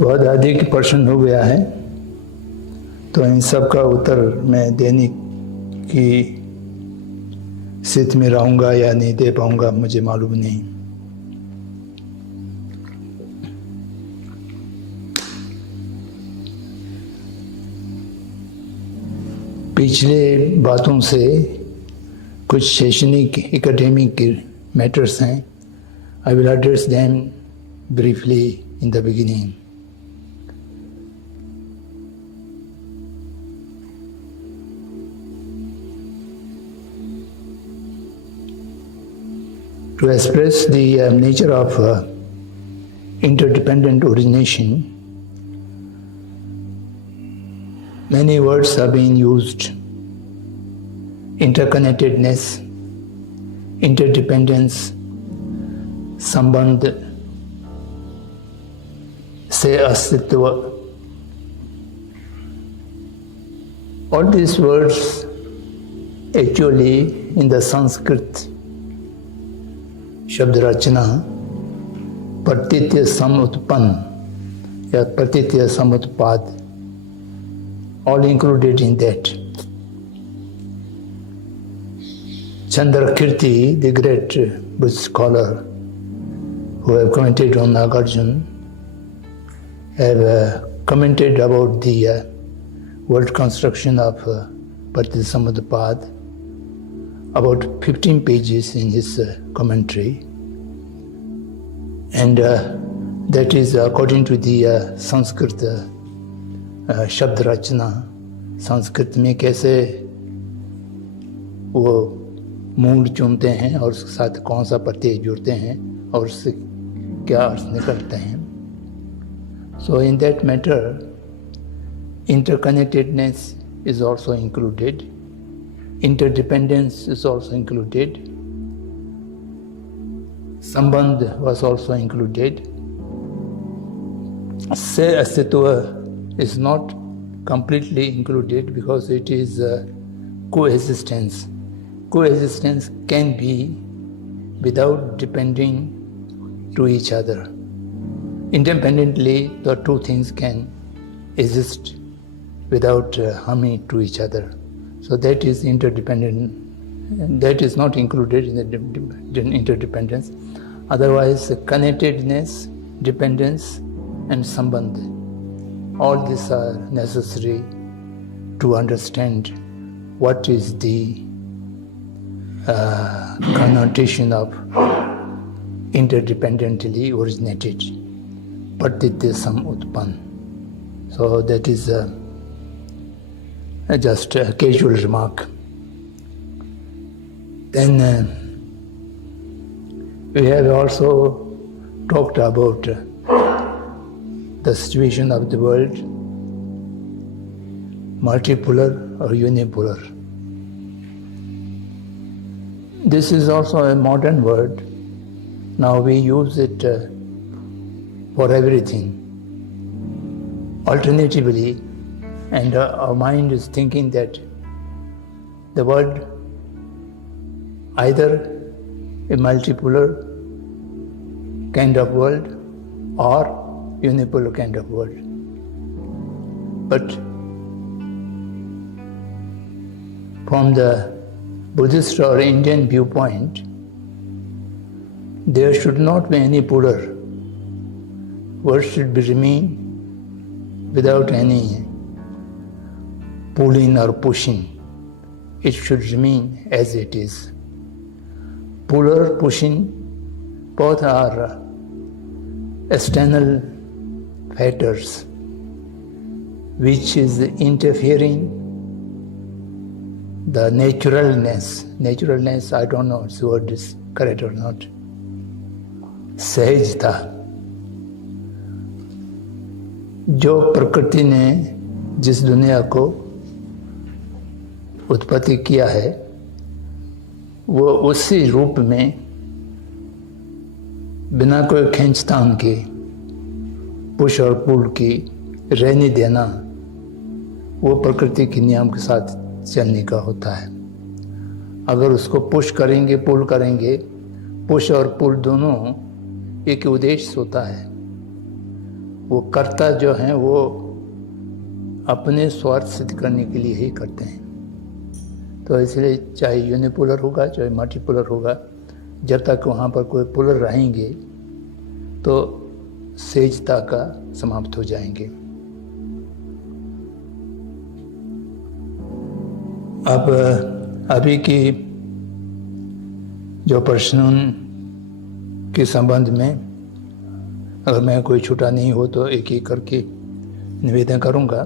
बहुत अधिक प्रश्न हो गया है, तो इन सब का उत्तर मैं देने की स्थिति में रहूँगा या नहीं दे पाऊँगा मुझे मालूम नहीं। पिछले बातों से कुछ शैक्षणिक एकेडमिक मैटर्स हैं। I will address them briefly in the beginning. To express the nature of interdependent origination, many words are being used: interconnectedness, interdependence, संबंध से अस्तित्व. All these words actually in the Sanskrit शब्द रचना प्रतीत्य समुत्पन्न या प्रतीत्य समुत्पाद, all included in that. Chandrakirti, the great Buddhist scholar who have commented on Nagarjuna, have commented about the word construction of Pratyatya Samutpad, about 15 pages in his commentary, and that is according to the Sanskrit शब्द रचना. संस्कृत में कैसे वो मूल चुनते हैं और उसके साथ कौन सा प्रत्यय जुड़ते हैं और उससे क्या अर्थ निकलते हैं. So in that matter, interconnectedness is also included. Interdependence is also included. Sambandh was also included. Se astitva is not completely included because it is coexistence. Coexistence can be without depending to each other. Independently, the two things can exist without harming to each other. So that is interdependent. That is not included in the interdependence. Otherwise, connectedness, dependence, and sambandh, all these are necessary to understand what is the connotation of interdependently originated, Pratyatya Samutpan. So that is just a casual remark. Then we have also talked about the situation of the world, multipolar or unipolar. This is also a modern word. Now we use it for everything. Alternatively, and our mind is thinking that the world either a multipolar kind of world or unipolar kind of world. But from the Buddhist or Indian viewpoint, there should not be any polar. World should be remain without any pulling or pushing. It should remain as it is. Puller, pushing, both are external factors which is interfering the naturalness, I don't know if the word is correct or not, सहजता, जो प्रकृति ने जिस दुनिया को उत्पत्ति किया है वो उसी रूप में बिना कोई खींचतान के, पुश और पुल की रहने देना, वो प्रकृति के नियम के साथ चलने का होता है. अगर उसको पुश करेंगे, पुल करेंगे, पुश और पुल दोनों एक उद्देश्य होता है. वो कर्ता जो हैं वो अपने स्वार्थ सिद्ध करने के लिए ही करते हैं। तो इसलिए चाहे यूनिपोलर होगा चाहे मल्टीपोलर होगा, जब तक वहाँ पर कोई पोलर रहेंगे तो सेजता का समाप्त हो जाएंगे। अब अभी की जो प्रश्नों के संबंध में अगर मैं कोई छूटा नहीं हो तो एक एक करके निवेदन करूंगा।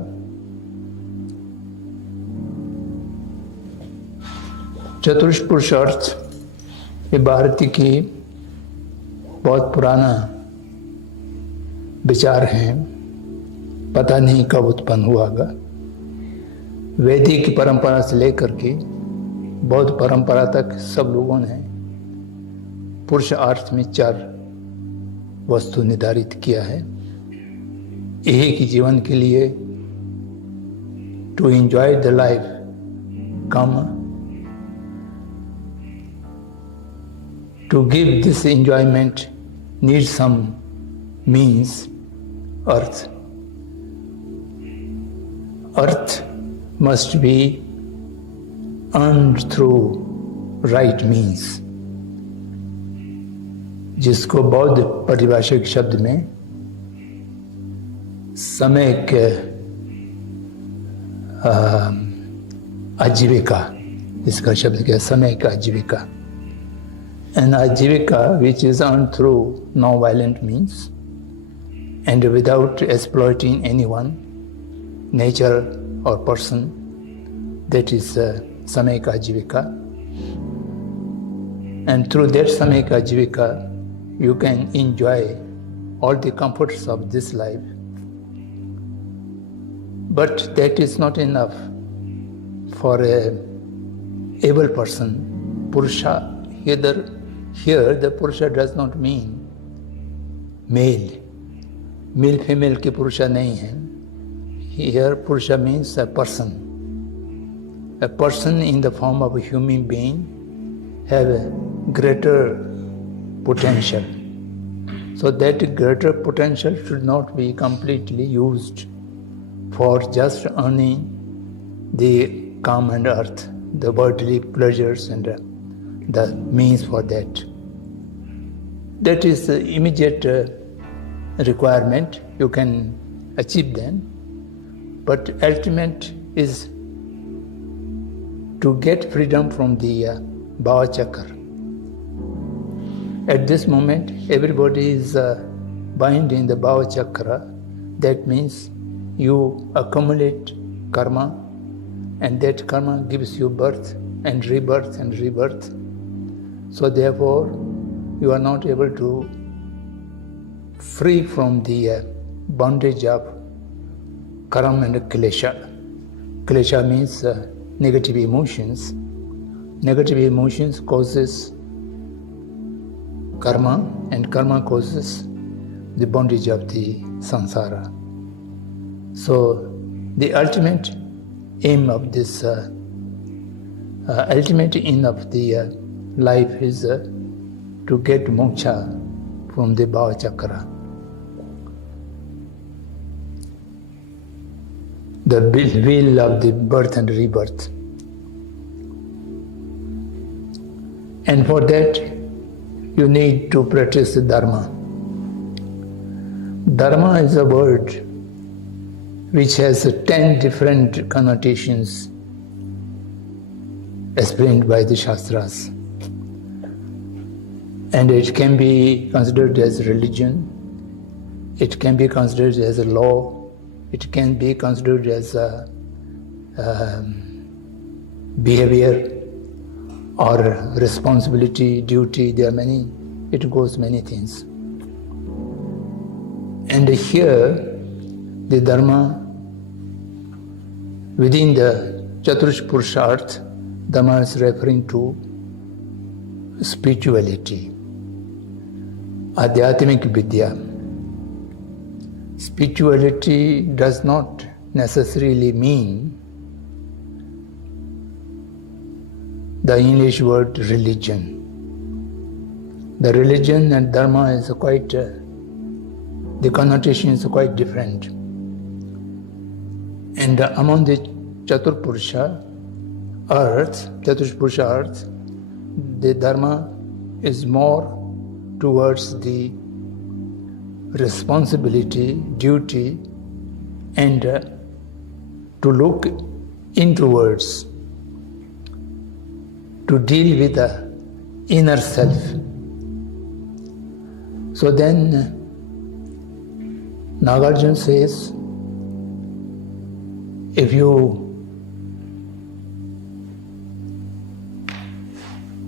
चतुर्ष पुरुषार्थ ये भारतीय की बहुत पुराना विचार हैं, पता नहीं कब उत्पन्न हुआ होगा। वैदिक परंपरा से लेकर के बौद्ध परंपरा तक सब लोगों ने पुरुषार्थ में 4 वस्तु निर्धारित किया है। एक ही जीवन के लिए to enjoy the life, come to give this enjoyment need some means earth. Earth must be earned through right means, जिसको बौद्ध परिभाषिक शब्द में समय के आजीविका, इसका शब्द क्या है? समय का आजीविका। An आजीविका which is earned through non-violent means and without exploiting anyone, nature or person, that is samayika jivika. And through that samayika jivika you can enjoy all the comforts of this life. But that is not enough for a able person. Purusha, here the Purusha does not mean male female की पुरुषा नहीं है। Here Purusha means a person in the form of a human being have a greater potential. So that greater potential should not be completely used for just earning the calm and earth, the worldly pleasures and the means for that. That is the immediate requirement. You can achieve them. But ultimate is to get freedom from the Bhava Chakra. At this moment, everybody is bound in the Bhava Chakra. That means you accumulate karma, and that karma gives you birth and rebirth and rebirth. So therefore, you are not able to free from the bondage of karam and klesha. Klesha means negative emotions. Negative emotions causes karma, and karma causes the bondage of the samsara. So the ultimate aim of this, ultimate end of the life is to get moksha from the Bhava Chakra. The wheel of the birth and rebirth. And for that, you need to practice the Dharma. Dharma is a word which has 10 different connotations explained by the Shastras. And it can be considered as religion, it can be considered as a law, it can be considered as a behavior or responsibility, duty. There are many, it goes many things. And here, the Dharma, within the Chatush Purusharth, Dharma is referring to spirituality, Adhyatmik Vidya. Spirituality does not necessarily mean the English word religion. The religion and Dharma is quite the connotation is quite different. And among the Chaturpurusha earth, the Dharma is more towards the responsibility, duty, and to look inwards, to deal with the inner self. So then Nagarjuna says, if you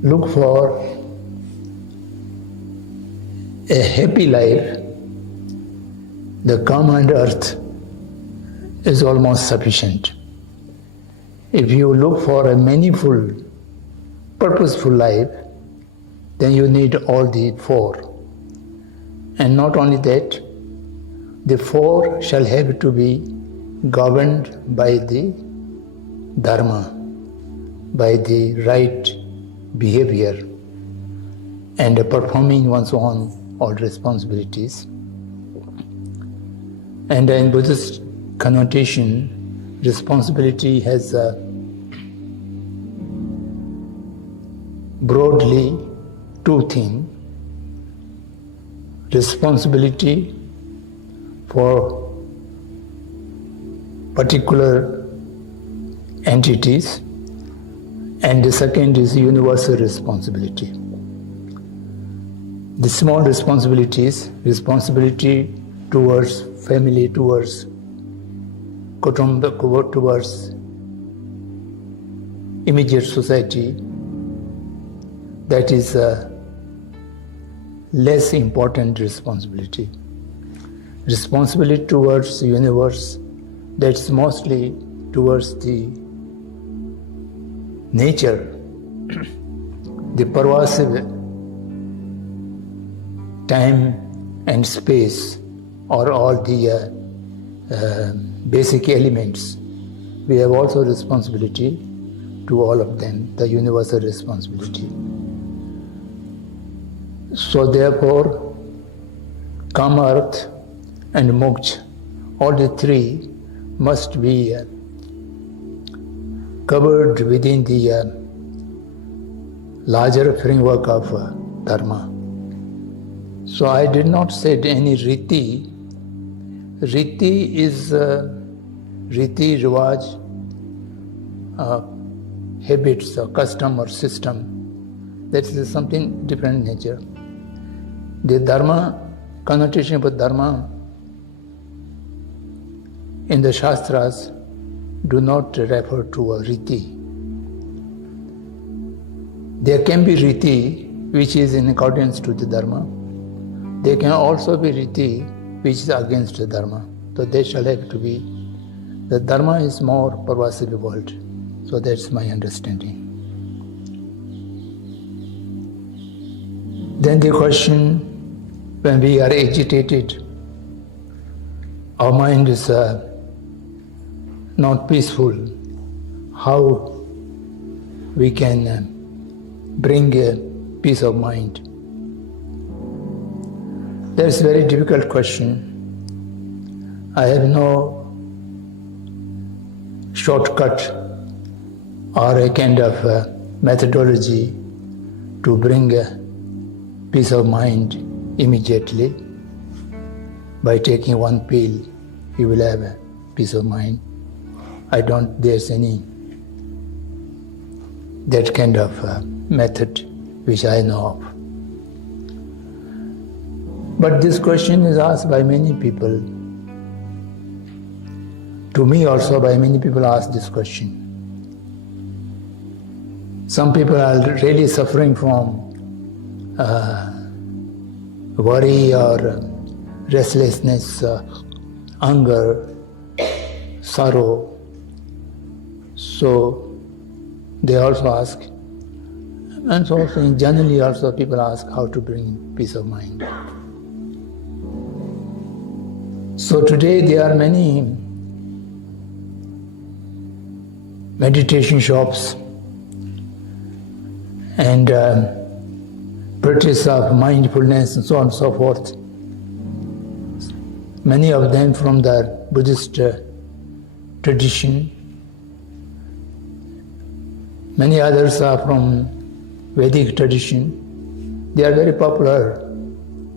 look for a happy life, the common earth is almost sufficient. If you look for a meaningful, purposeful life, then you need all the four. And not only that, the four shall have to be governed by the Dharma, by the right behavior, and performing one's own all responsibilities. And in Buddhist connotation, responsibility has broadly two things. Responsibility for particular entities, and the second is universal responsibility. The small responsibilities, responsibility towards family, towards kutumba, towards immediate society, that is a less important responsibility. Responsibility towards the universe, that's mostly towards the nature, the pervasive time and space, or all the basic elements. We have also responsibility to all of them, the universal responsibility. So therefore, Kama Arth and Moksha, all the three must be covered within the larger framework of Dharma. So I did not say any riti. Riti is riti, rivaj, habits, or custom or system. That is something different nature. The Dharma, connotation about Dharma in the Shastras do not refer to a riti. There can be riti which is in accordance to the Dharma. There can also be riti which is against the Dharma. So they shall have to be. The Dharma is more pervasive world. So that's my understanding. Then the question, when we are agitated, our mind is not peaceful, how we can bring a peace of mind? That's a very difficult question. I have no shortcut or a kind of methodology to bring a peace of mind immediately. By taking one pill, you will have a peace of mind. There's any that kind of method which I know of. But this question is asked by many people. To me also, by many people ask this question. Some people are really suffering from worry or restlessness, anger, sorrow. So they also ask, and so also generally also people ask how to bring peace of mind. So today there are many meditation shops and practice of mindfulness and so on and so forth. many of them from the Buddhist tradition. Many others are from Vedic tradition. They are very popular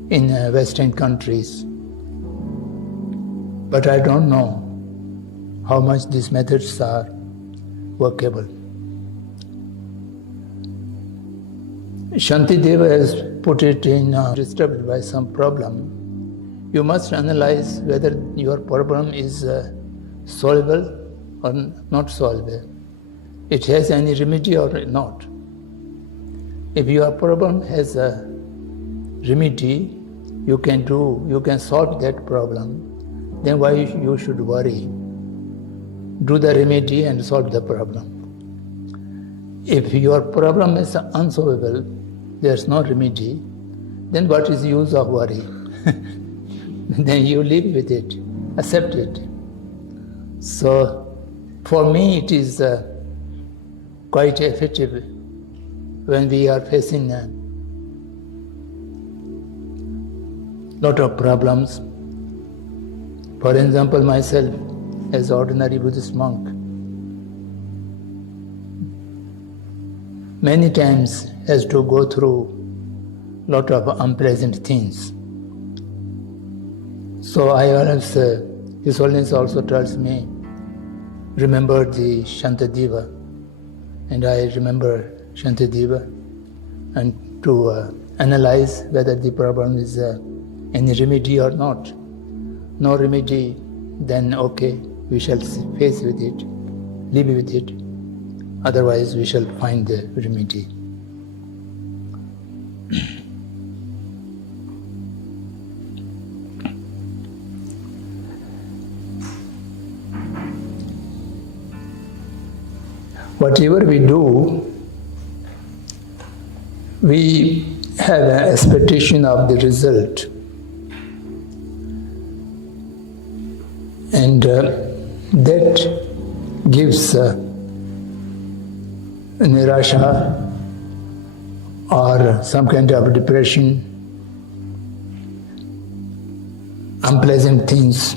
in Western countries. But I don't know how much these methods are workable. Shantideva has put it in disturbed by some problem. You must analyze whether your problem is solvable or not solvable. It has any remedy or not. If your problem has a remedy, you can solve that problem, then why you should worry? Do the remedy and solve the problem. If your problem is unsolvable, there's no remedy, then what is the use of worry? Then you live with it, accept it. So for me it is quite effective when we are facing a lot of problems. For example, myself as ordinary Buddhist monk, many times has to go through lot of unpleasant things. So I always, His Holiness also tells me, remember the Shantideva, and I remember Shantideva, and to analyze whether the problem is any remedy or not. No remedy, then okay, we shall face with it, live with it. Otherwise, we shall find the remedy. Whatever we do, we have an expectation of the result. And that gives nirasha or some kind of depression, unpleasant things.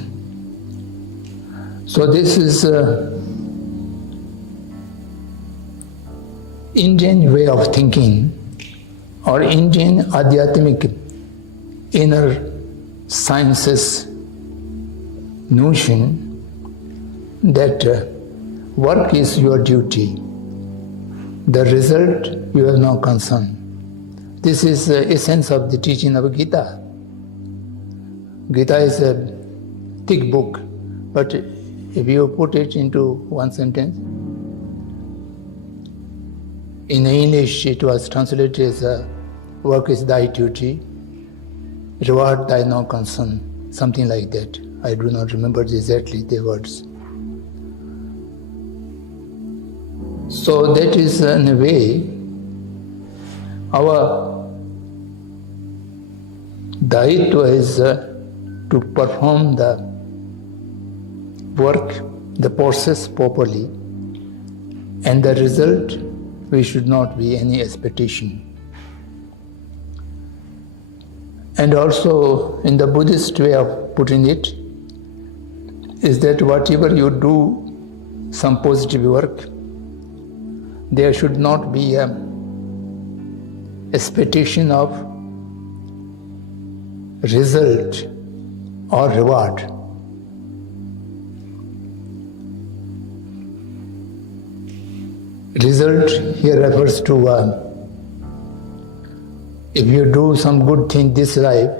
So this is Indian way of thinking, or Indian Adhyatmic inner sciences notion that work is your duty. The result you have no concern. This is the essence of the teaching of Gita. Gita is a thick book, but if you put it into one sentence, in English it was translated as work is thy duty, reward thy no concern, something like that. I do not remember exactly the words. So that is in a way our daitva is to perform the work, the process properly, and the result we should not be any expectation. And also in the Buddhist way of putting it is that whatever you do some positive work, there should not be a expectation of result or reward. Result here refers to if you do some good thing this life,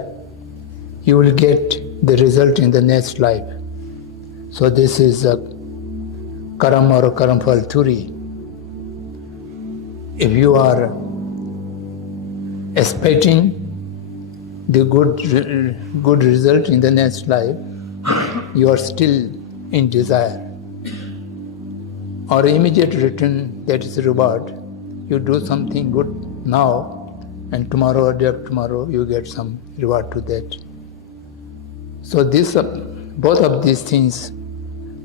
you will get the result in the next life. So this is a karam or a karamphal theory. If you are expecting the good result in the next life, you are still in desire. Or immediate return, that is reward. You do something good now, and tomorrow or day after tomorrow you get some reward to that. So both of these things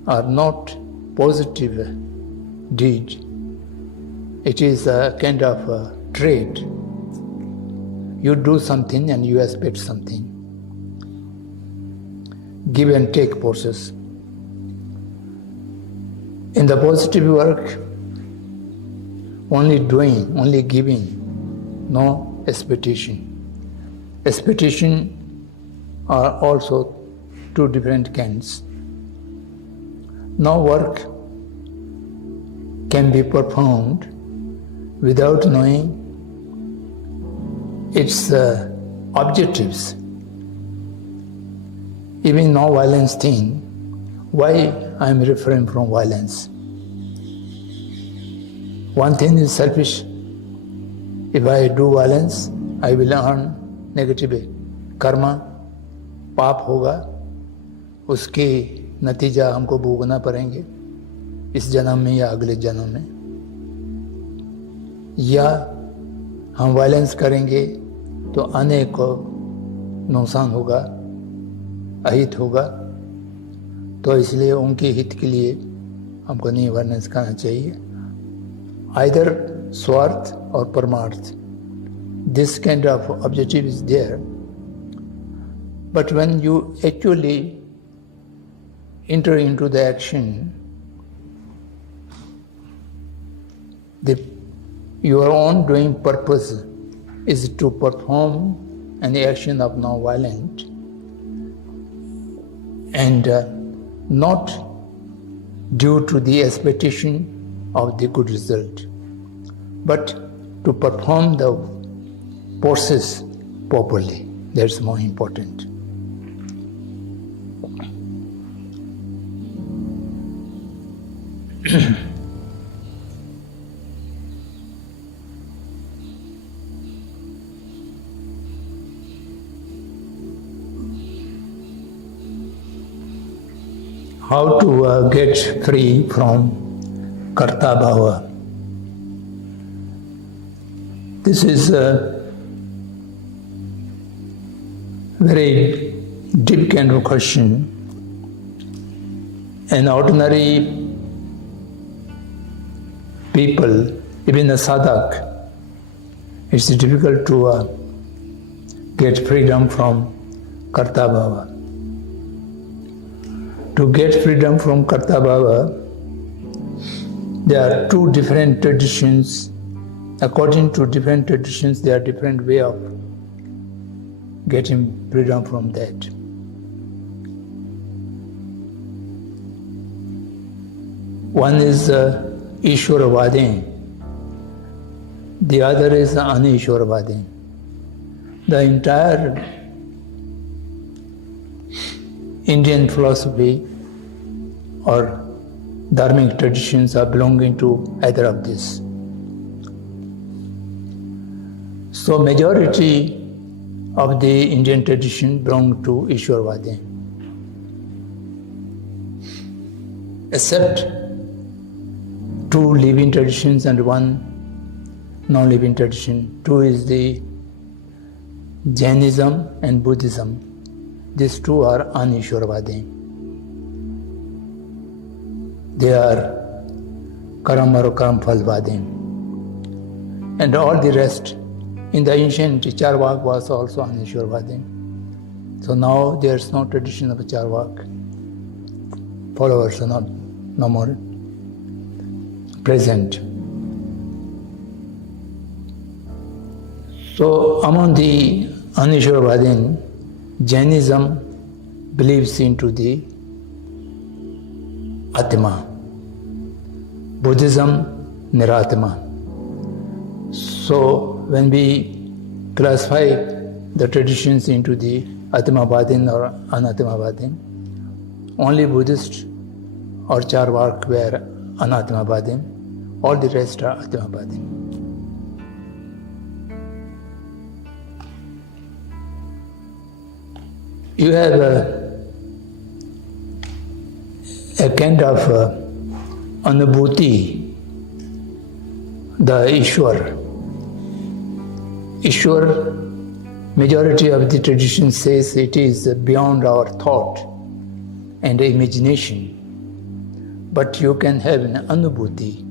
are not positive deed. It is a kind of a trade. You do something and you expect something. give and take process. In the positive work, only doing, only giving, no expectation. Expectation are also two different kinds. No work can be performed without knowing its objectives. Even non-violence thing, why I am refraining from violence? One thing is selfish. If I do violence, I will earn negative karma, पाप होगा, उसके नतीजा हमको भोगना पड़ेंगे इस जन्म में या अगले जन्म में. या हम वायलेंस करेंगे तो अनेक को नुकसान होगा, अहित होगा. तो इसलिए उनके हित के लिए हमको नहीं वायलेंस करना चाहिए. आइदर स्वार्थ और परमार्थ, this kind of objective is there. But when you actually enter into the action, your own doing purpose is to perform an action of non-violent and not due to the expectation of the good result, but to perform the process properly. That's more important. How to get free from karta bhava? This is a very deep kind of question. An ordinary people, even a sadhak, it's difficult to get freedom from karta bhava. To get freedom from karta bhava, there are two different traditions. According to different traditions, there are different way of getting freedom from that. One is Ishwaravadin, the other is Anishwaravadin. The entire Indian philosophy or dharmic traditions are belonging to either of these. So majority of the Indian tradition belong to Ishwaravadin. Except two living traditions and one non-living tradition. Two is the Jainism and Buddhism. These two are Anishwaravadin. They are Karam or Karam Phalvadin. And all the rest, in the ancient Charvak was also Anishwaravadin. So now there's no tradition of Charvak. Followers are no more present. So among the Anishwaravadin, Jainism believes into the Atma. Buddhism, Niratma. So when we classify the traditions into the Atmavadin or Anatmavadin, only Buddhist or Charvak were Anatmavadin, all the rest are Atmavadin. You have a kind of anubhuti, the Ishwar. Ishwar, majority of the tradition says it is beyond our thought and imagination. But you can have an anubhuti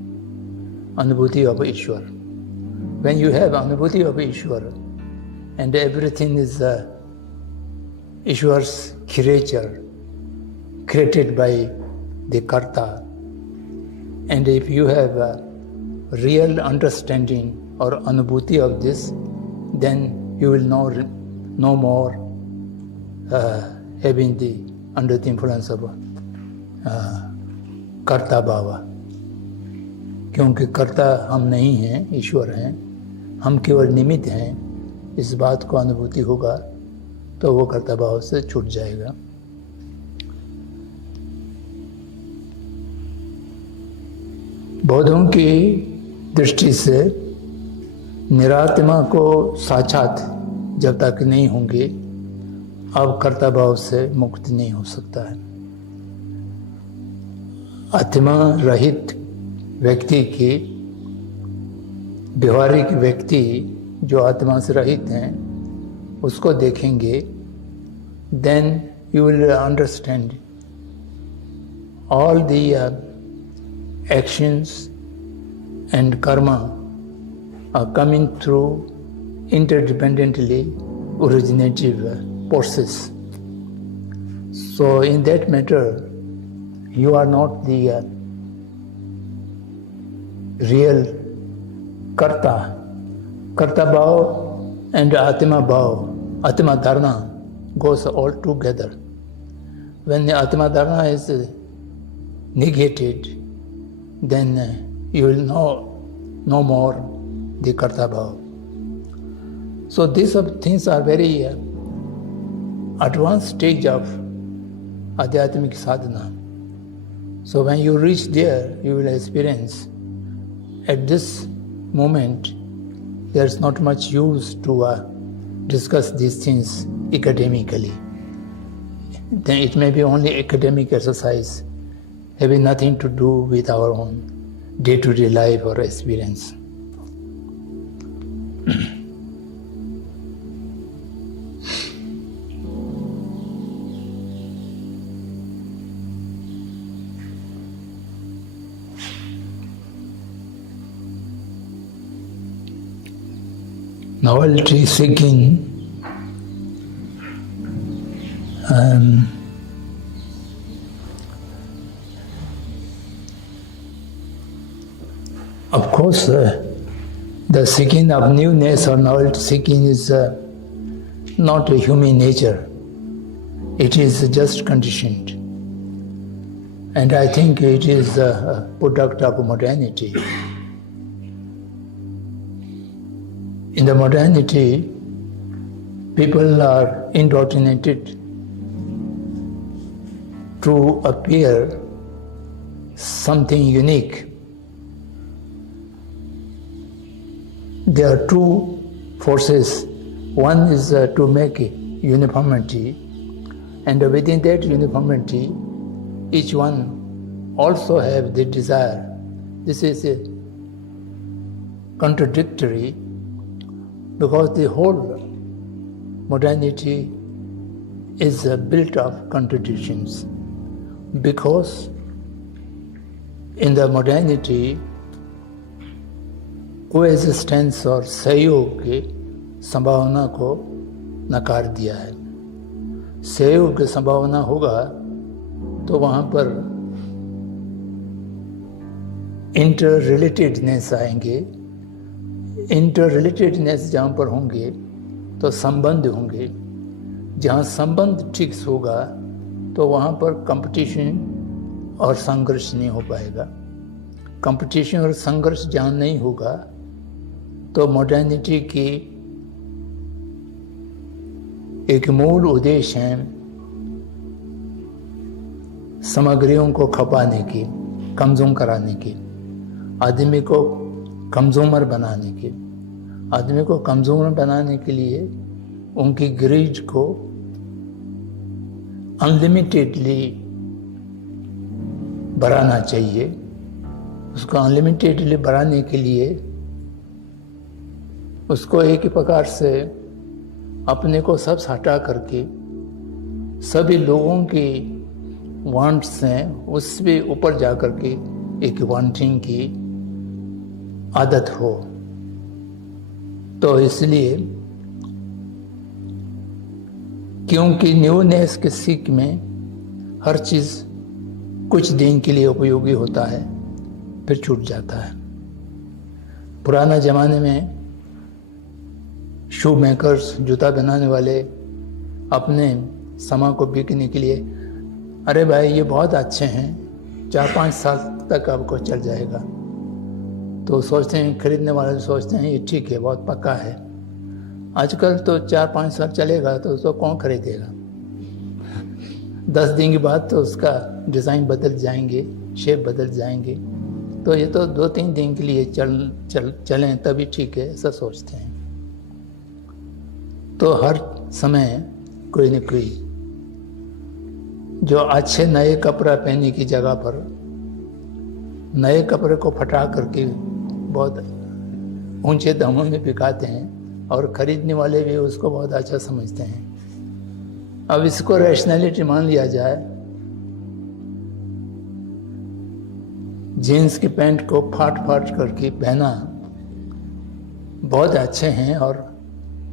of Ishwar. When you have anubhuti of Ishwar and everything is Ishwar's creature, created by the Karta. And if you have a real understanding or anubhuti of this, then you will no more having under the influence of कर्ता भावा, क्योंकि कर्ता हम नहीं हैं, ईश्वर हैं, हम केवल निमित्त हैं। इस बात को अनुभूति होगा तो वो कर्ता भाव से छूट जाएगा। बौद्धों की दृष्टि से निरात्मा को साक्षात जब तक नहीं होंगे, अब कर्ता भाव से मुक्ति नहीं हो सकता है। आत्मा रहित व्यक्ति की, व्यवहारिक व्यक्ति जो आत्मा से रहित हैं, उसको देखेंगे, then you will understand all the actions and karma are coming through interdependently originative forces. So in that matter, you are not the real karta. Karta bhav and atma bhav, atma dharana goes all together. When the atma dharana is negated, then you will know no more the karta bhav. So these things are very advanced stage of adhyatmic sadhana. So when you reach there, you will experience. At this moment, there is not much use to discuss these things academically. Then it may be only academic exercise, having nothing to do with our own day-to-day life or experience. Novelty seeking of course, the seeking of newness or novelty seeking is not a human nature. It is just conditioned. And I think it is a product of modernity. In the modernity, people are indoctrinated to appear something unique. There are two forces. One is to make uniformity, and within that uniformity, each one also have the desire. This is contradictory because the whole modernity is built of contradictions. Because in the modernity, coexistence और सहयोग की संभावना को नकार दिया है। सहयोग की संभावना होगा तो वहाँ पर इंटर रिलेटेडनेस आएंगे। इंटर रिलेटेडनेस जहाँ पर होंगे तो संबंध होंगे। जहाँ संबंध ठीक होगा तो वहाँ पर कंपटीशन और संघर्ष नहीं हो पाएगा। कंपटीशन और संघर्ष जहाँ नहीं होगा तो मॉडर्निटी की एक मूल उद्देश्य है सामग्रियों को खपाने की, कंज्यूम कराने की, आदमी को कंज्यूमर बनाने की। आदमी को कंज्यूमर बनाने के लिए उनकी ग्रीड को अनलिमिटेडली बढ़ाना चाहिए। उसको अनलिमिटेडली बढ़ाने के लिए उसको एक ही प्रकार से अपने को सब हटा करके सभी लोगों की वांट्स हैं उससे ऊपर जा करके एक वांटिंग की आदत हो। तो इसलिए क्योंकि न्यूनेस के सीख में हर चीज़ कुछ दिन के लिए उपयोगी होता है, फिर छूट जाता है। पुराना ज़माने में शू मेकर्स, जूता बनाने वाले, अपने समय को बिकने के लिए, अरे भाई ये बहुत अच्छे हैं, 4-5 साल तक आपको चल जाएगा, तो सोचते हैं, खरीदने वाले सोचते हैं ये ठीक है, बहुत पक्का है। आजकल तो 4-5 साल चलेगा तो उसको कौन खरीदेगा? 10 दिन के बाद तो उसका डिज़ाइन बदल जाएंगे, शेप बदल जाएंगे, तो ये तो 2-3 दिन के लिए चलें तभी ठीक है, ऐसा सोचते हैं। तो हर समय कोई न कोई जो अच्छे नए कपड़ा पहनने की जगह पर नए कपड़े को फटा करके बहुत ऊंचे दामों में बिकाते हैं और खरीदने वाले भी उसको बहुत अच्छा समझते हैं। अब इसको रैशनैलिटी मान लिया जाए, जीन्स की पैंट को फाट करके पहना बहुत अच्छे हैं और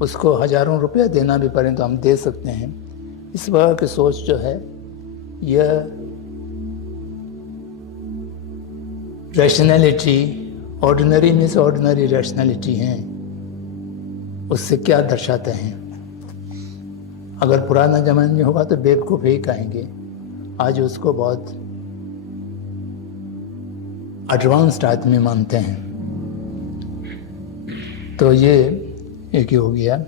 उसको हजारों रुपया देना भी पड़े तो हम दे सकते हैं। इस प्रकार की सोच जो है यह रैशनैलिटी, ऑर्डिनरी में से ऑर्डिनरी रैशनैलिटी हैं, उससे क्या दर्शाते हैं? अगर पुराना जमाने में होगा तो बेवकूफ़ ही कहेंगे, आज उसको बहुत एडवांस्ड आदमी मानते हैं। तो ये एक ही हो गया।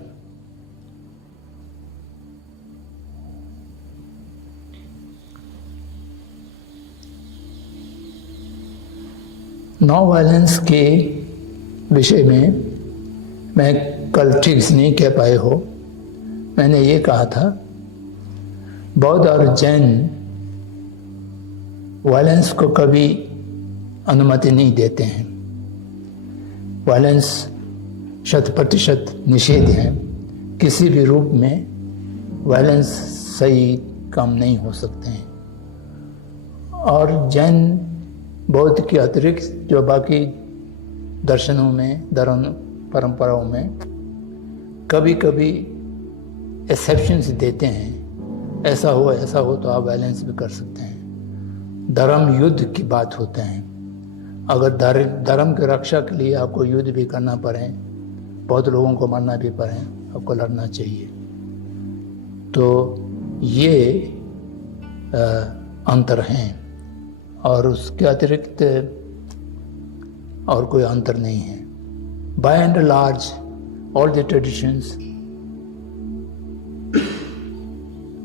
नॉन वायलेंस के विषय में मैं कल ठीक से नहीं कह पाए हो, मैंने ये कहा था बौद्ध और जैन वायलेंस को कभी अनुमति नहीं देते हैं। वायलेंस 100% निषेध है। किसी भी रूप में वायलेंस सही काम नहीं हो सकते हैं। और जैन बौद्ध के अतिरिक्त जो बाकी दर्शनों में, धर्म परंपराओं में कभी कभी एक्सेप्शंस देते हैं, ऐसा हो तो आप वायलेंस भी कर सकते हैं। धर्म युद्ध की बात होते हैं, अगर धर्म की रक्षा के लिए आपको युद्ध भी करना पड़े, बहुत लोगों को मारना भी पड़े, आपको लड़ना चाहिए। तो ये अंतर हैं और उसके अतिरिक्त और कोई अंतर नहीं है। By and large all the traditions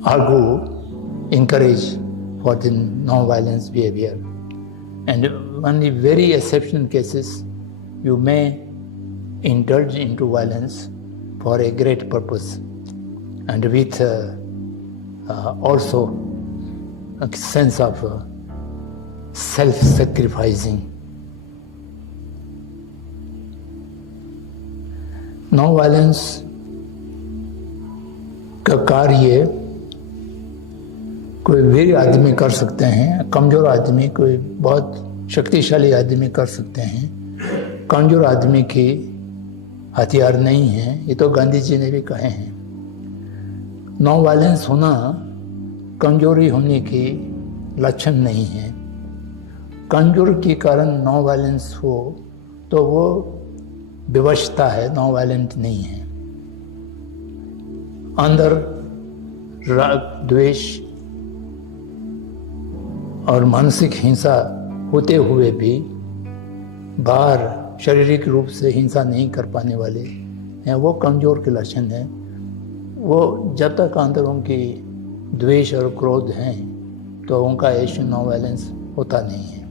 argue, encourage for the non-violence behavior, and only very exceptional cases you may indulge into violence for a great purpose and with also a sense of self-sacrificing. Non-violence का कार्य कोई वीर आदमी कर सकते हैं, कमज़ोर आदमी, कोई बहुत शक्तिशाली आदमी कर सकते हैं। कमज़ोर आदमी की हथियार नहीं है, ये तो गांधी जी ने भी कहे हैं। नॉन वायलेंस होना कमजोरी होने की लक्षण नहीं है। कमजोर के कारण नॉन वायलेंस हो तो वो विवशता है, नॉन वायलेंट नहीं है। अंदर राग, द्वेष और मानसिक हिंसा होते हुए भी बाहर शारीरिक रूप से हिंसा नहीं कर पाने वाले हैं, वो कमजोर के लक्षण हैं। वो जब तक अंदर उनकी द्वेष और क्रोध हैं तो उनका ऐसे नॉन वायलेंस होता नहीं है।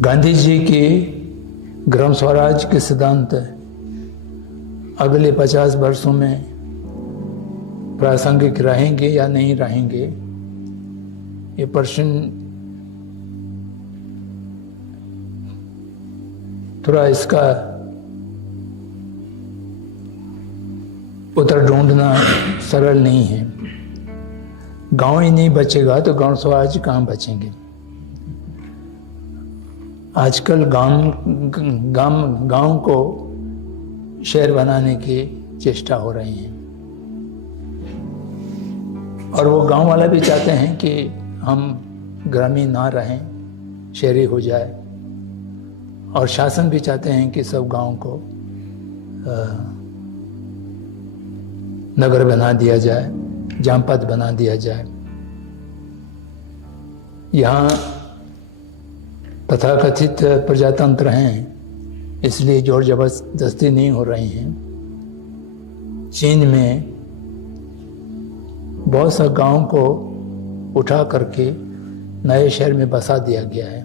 गांधी जी के ग्राम स्वराज के सिद्धांत अगले 50 वर्षों में प्रासंगिक रहेंगे या नहीं रहेंगे, ये प्रश्न थोड़ा इसका उत्तर ढूंढना सरल नहीं है। गांव ही नहीं बचेगा तो गांव स्वराज कहाँ बचेंगे। आजकल गांव को शहर बनाने की चेष्टा हो रही है। और वो गांव वाले भी चाहते हैं कि हम ग्रामीण ना रहें, शहरी हो जाए। और शासन भी चाहते हैं कि सब गांव को नगर बना दिया जाए, जनपद बना दिया जाए। यहाँ तथाकथित प्रजातंत्र हैं, इसलिए जोर जबरदस्ती नहीं हो रही हैं। चीन में बहुत सा गांव को उठा करके नए शहर में बसा दिया गया है।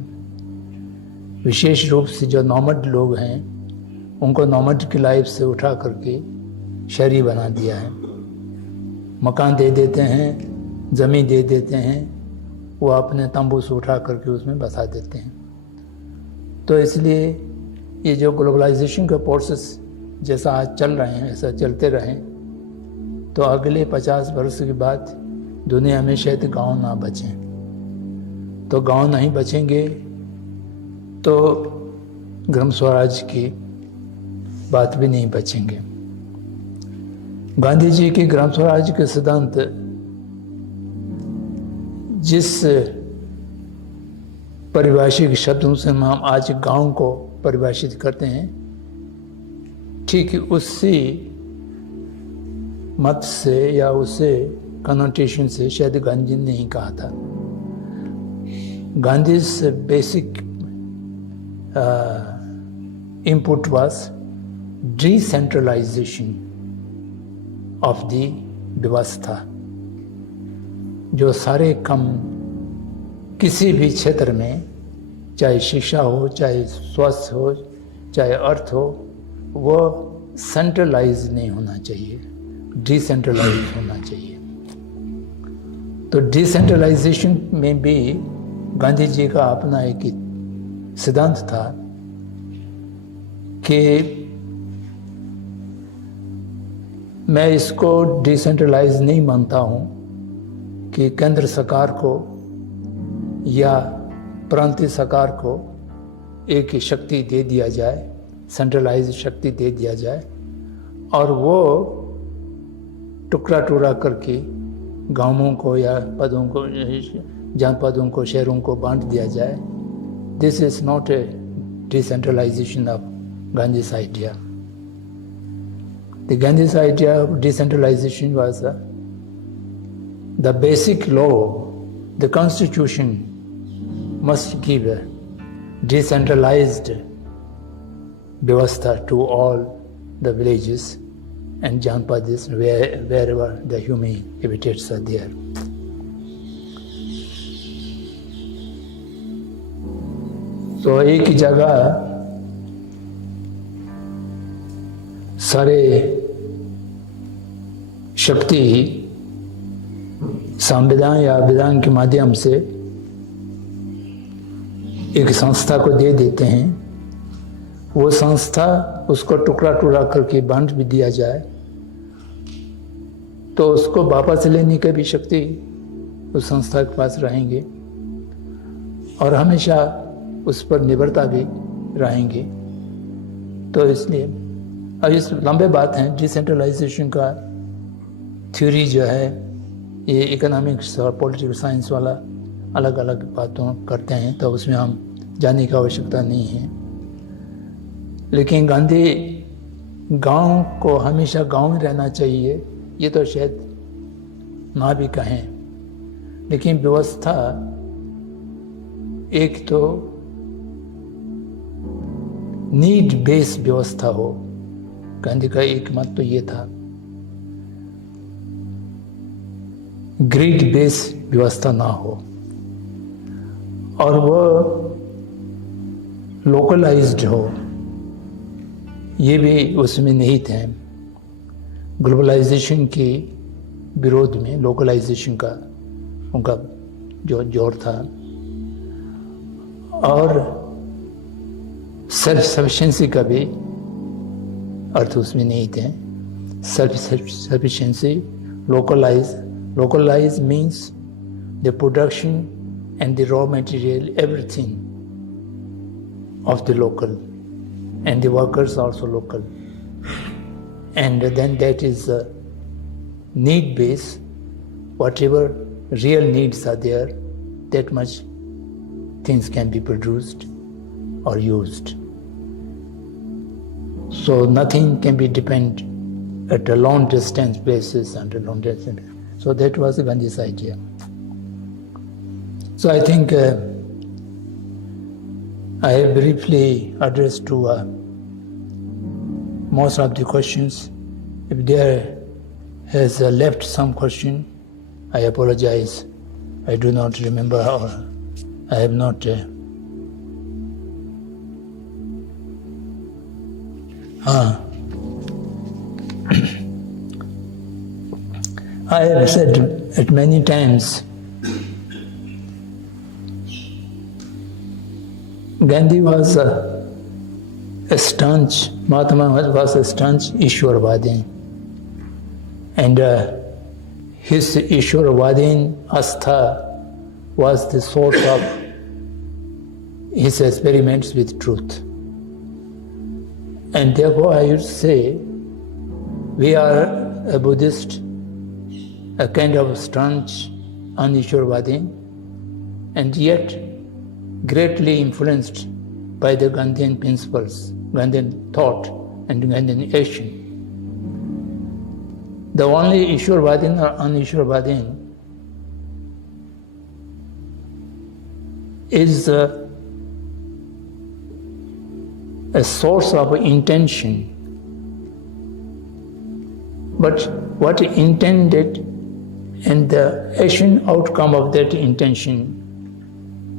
विशेष रूप से जो नॉमड लोग हैं उनको नॉमड की लाइफ से उठा करके शहरी बना दिया है। मकान दे देते हैं, ज़मीन दे देते हैं, वो अपने तंबू से उठा करके उसमें बसा देते हैं। तो इसलिए ये जो ग्लोबलाइजेशन का प्रोसेस जैसा आज चल रहे हैं ऐसा चलते रहें तो अगले 50 वर्ष के बाद दुनिया में शायद गांव ना बचें। तो गांव नहीं बचेंगे तो ग्राम स्वराज की बात भी नहीं बचेंगे। गांधी जी के ग्राम स्वराज के सिद्धांत जिस परिभाषिक शब्दों से हम आज गांव को परिभाषित करते हैं, ठीक उसी मत से या उसे कनोटेशन से शायद गांधी ने नहीं कहा था। Gandhi's basic input was decentralization of the व्यवस्था। जो सारे काम किसी भी क्षेत्र में, चाहे शिक्षा हो, चाहे स्वास्थ्य हो, चाहे अर्थ हो, वो सेंट्रलाइज नहीं होना चाहिए, डिसेंट्रलाइज होना चाहिए। तो डिसेंट्रलाइजेशन में भी गांधी जी का अपना एक सिद्धांत था कि मैं इसको डिसेंट्रलाइज नहीं मानता हूँ कि केंद्र सरकार को या प्रांतीय सरकार को एक शक्ति दे दिया जाए, सेंट्रलाइज शक्ति दे दिया जाए और वो टुकड़ा टुकड़ा करके गांवों को या पदों को, जनपदों को, शहरों को बांट दिया जाए। This is not a decentralization of Gandhi's idea. The Gandhi's idea of decentralization was the basic law, the constitution must give a decentralized vyavastha to all the villages and janpadis wherever the human habitats are there. तो एक ही जगह सारे शक्ति संविधान या विधान के माध्यम से एक संस्था को दे देते हैं। वो संस्था उसको टुकड़ा टुकड़ा करके बांट भी दिया जाए तो उसको वापस लेने की भी शक्ति उस संस्था के पास रहेंगे और हमेशा उस पर निर्भरता भी रहेंगे। तो इसलिए अब इस लंबे बात हैं, डिसेंट्रलाइजेशन का थ्योरी जो है ये इकोनॉमिक्स और पॉलिटिकल साइंस वाला अलग अलग बातों करते हैं, तो उसमें हम जाने की आवश्यकता नहीं है। लेकिन गांधी गांव को हमेशा गांव में रहना चाहिए ये तो शायद ना भी कहें, लेकिन व्यवस्था एक तो नीड बेस्ड व्यवस्था हो। गांधी का एक मत तो ये था, ग्रिड बेस्ड व्यवस्था ना हो और वो लोकलाइज्ड हो, ये भी उसमें निहित है। ग्लोबलाइजेशन के विरोध में लोकलाइजेशन का उनका जो जोर था और सेल्फ सफिशिएंसी का भी अर्थ उसमें नहीं थे। Self sufficiency, localize means the production and the raw material, everything of the local and the workers also local. and then that is need base. Whatever real needs are there, that much things can be produced or used. So nothing can be depend at a long distance places and a long distance. So that was Gandhi's idea. So I think I have briefly addressed to most of the questions. If there has left some question, I apologize. I do not remember or I have not. I have said it many times, Gandhi was a staunch, Mahatma was a staunch Ishwarvadi. And his Ishwarvadi Astha was the source of his experiments with truth. And therefore I would say we are a Buddhist, a kind of staunch un-Ishwarvadi, and yet greatly influenced by the Gandhian principles, Gandhian thought and Gandhian action. The only Ishwarvadin or un-Ishwarvadin is a source of intention. But what intended and the action outcome of that intention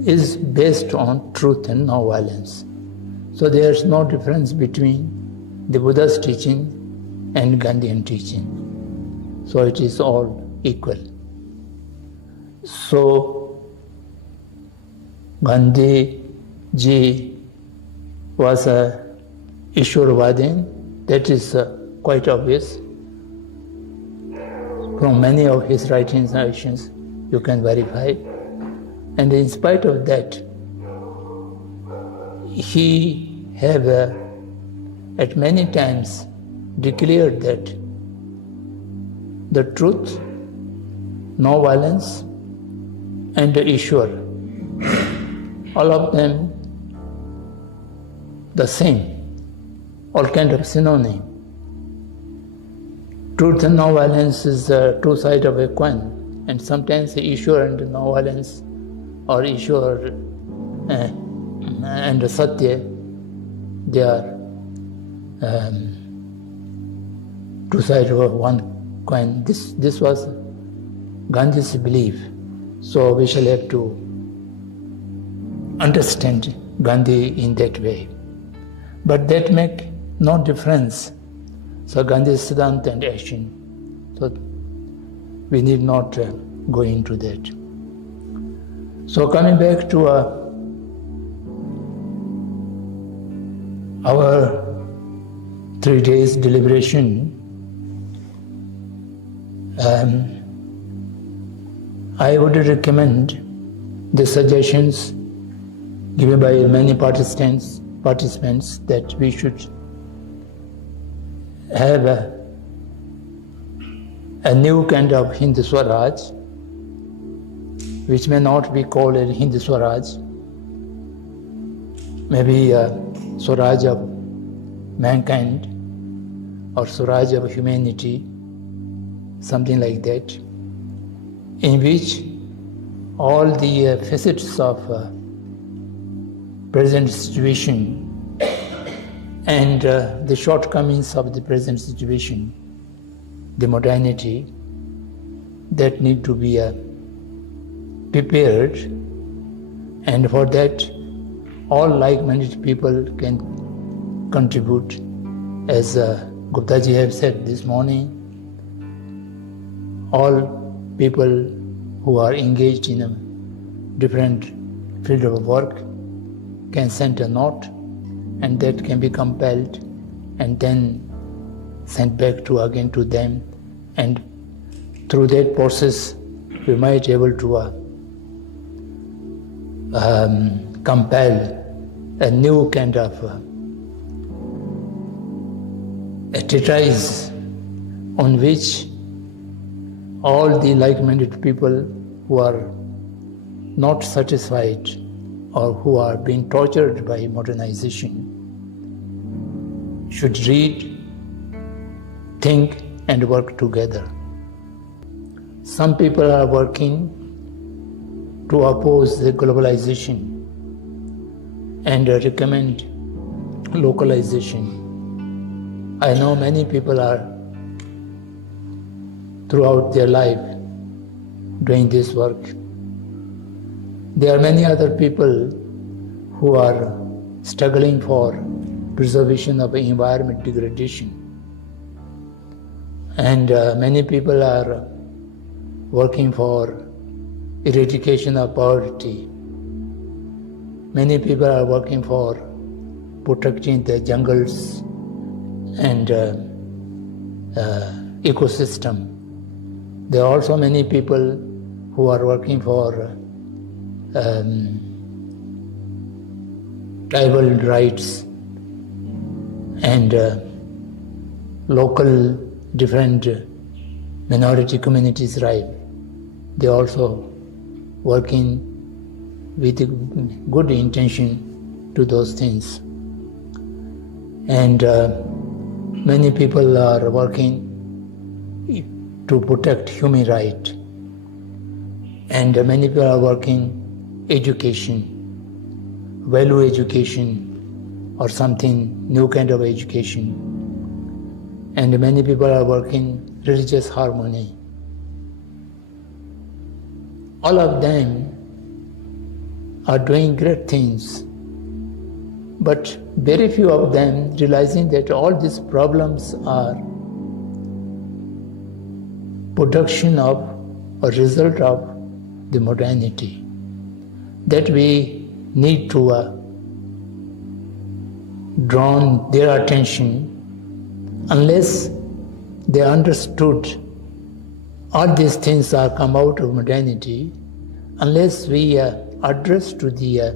is based on truth and non-violence. So there is no difference between the Buddha's teaching and Gandhian teaching. So it is all equal. So Gandhi ji was a Ishwarvadi, that is quite obvious. From many of his writings and actions, you can verify. And in spite of that, he have at many times declared that the truth, no violence, and the Ishwar, all of them the same, all kind of synonym. Truth and non-violence is two sides of a coin, and sometimes the Ishwar and the non-violence, or Ishwar and the Satya, they are two sides of one coin. This was Gandhi's belief. So we shall have to understand Gandhi in that way. But that make no difference. So Gandhi's Siddhanta and action. So we need not go into that. So coming back to our 3 days deliberation, I would recommend the suggestions given by many participants that we should have a new kind of Hindu Swaraj, which may not be called a Hindu Swaraj, maybe a Swaraj of mankind or Swaraj of humanity, something like that, in which all the facets of present situation and the shortcomings of the present situation, the modernity, that need to be prepared, and for that all like-minded people can contribute. As Guptaji have said this morning, all people who are engaged in a different field of work can send a note, and that can be compiled and then sent back again to them, and through that process we might be able to compile a new kind of a treatise on which all the like-minded people who are not satisfied or who are being tortured by modernization should read, think, and work together. Some people are working to oppose the globalization and recommend localization. I know many people are throughout their life doing this work. There are many other people who are struggling for preservation of environment degradation. And many people are working for eradication of poverty. Many people are working for protecting the jungles and ecosystem. There are also many people who are working for tribal rights and local different minority communities' rights. They are also working with good intention to those things. And many people are working to protect human rights. And many people are working education, value education, or something new kind of education. And many people are working religious harmony. All of them are doing great things, but very few of them realizing that all these problems are production of or result of the modernity, that we need to draw their attention. Unless they understood all these things are come out of modernity, unless we address to the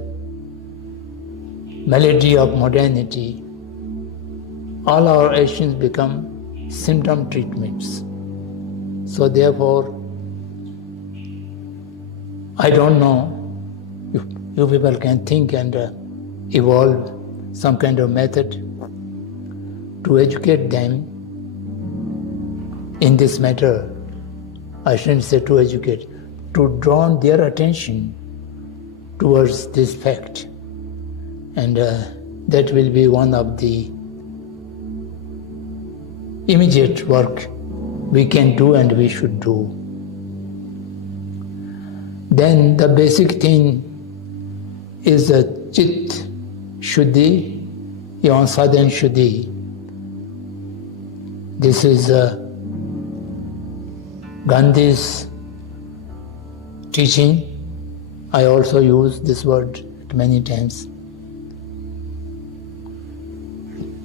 malady of modernity, all our actions become symptom treatments. So therefore, I don't know if you people can think and evolve some kind of method to educate them in this matter. I shouldn't say to educate, to draw their attention towards this fact. And that will be one of the immediate work we can do and we should do. Then the basic thing is Chit Shuddhi, Yon Sadhan Shuddhi. This is Gandhi's teaching. I also use this word many times.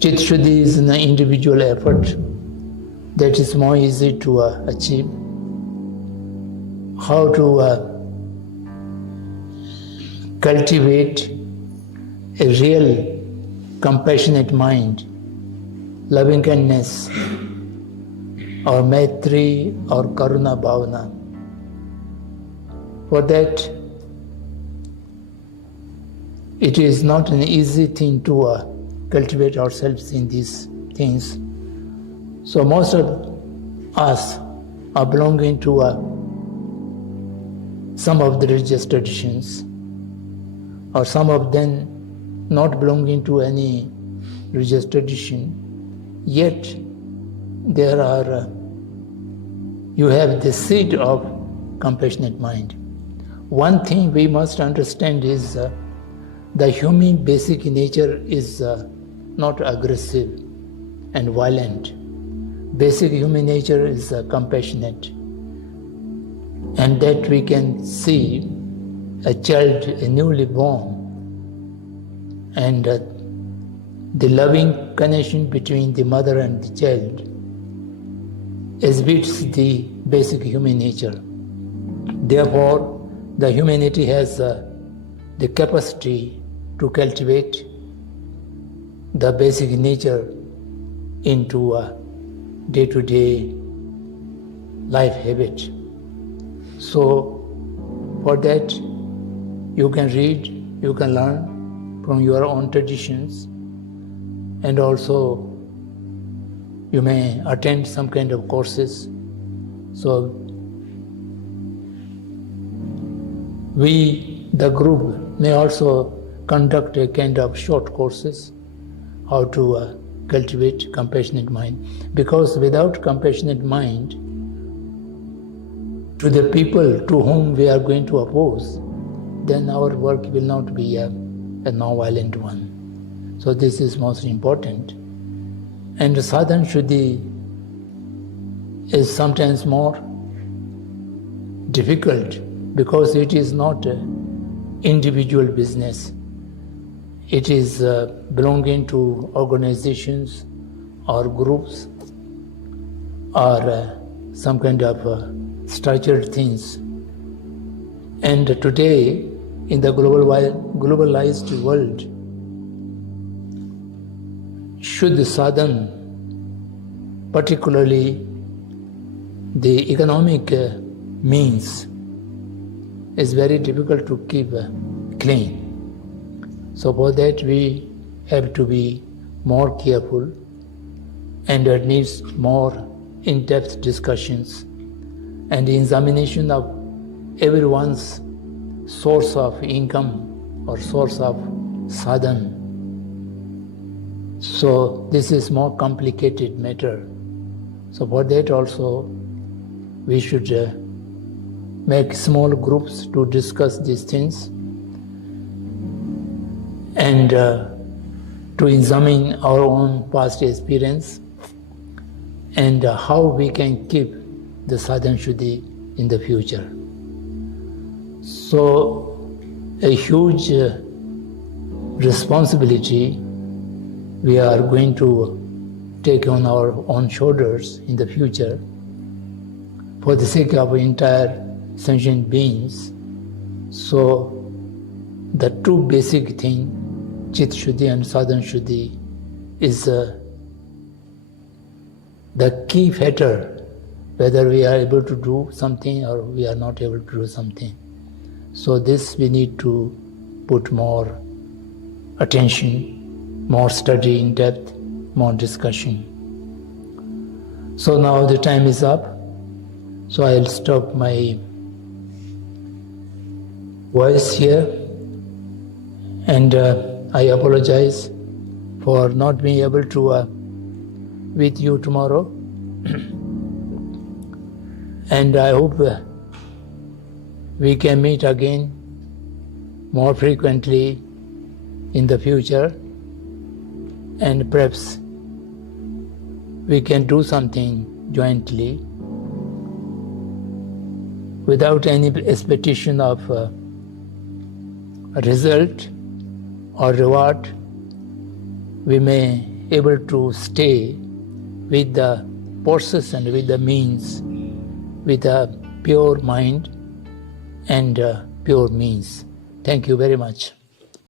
Chit Shuddhi is an individual effort that is more easy to achieve. How to cultivate a real compassionate mind, loving kindness, or maitri or karuna bhavana. For that, it is not an easy thing to cultivate ourselves in these things. So most of us are belonging to some of the religious traditions, or some of them not belonging to any religious tradition, yet there are, you have the seed of compassionate mind. One thing we must understand is the human basic nature is not aggressive and violent. Basic human nature is compassionate. And that we can see a child, a newly born, and the loving connection between the mother and the child exhibits the basic human nature. Therefore, the humanity has the capacity to cultivate the basic nature into a day-to-day life habit. So for that, you can read, you can learn from your own traditions, and also you may attend some kind of courses. So we, the group, may also conduct a kind of short courses, how to cultivate compassionate mind. Because without compassionate mind, to the people to whom we are going to oppose, then our work will not be a non-violent one. So this is most important. And sadhana shuddhi is sometimes more difficult because it is not an individual business. It is belonging to organizations or groups or some kind of structured things. And today, in the globalized world, Shuddha sadhana, particularly the economic means, is very difficult to keep clean. So for that we have to be more careful, and it needs more in-depth discussions and examination of everyone's source of income or source of sadhana. So this is more complicated matter. So for that also we should make small groups to discuss these things and to examine our own past experience and how we can keep the sadhana shuddhi in the future. So a huge responsibility we are going to take on our own shoulders in the future for the sake of entire sentient beings. So the two basic thing, Chit Shuddhi and Sadhana Shuddhi, is the key factor whether we are able to do something or we are not able to do something. So this we need to put more attention, more study in depth, more discussion. So now the time is up, so I'll stop my voice here, and I apologize for not being able to with you tomorrow. And I hope we can meet again more frequently in the future, and perhaps we can do something jointly without any expectation of a result or reward. We may able to stay with the process and with the means, with a pure mind and pure means. Thank you very much.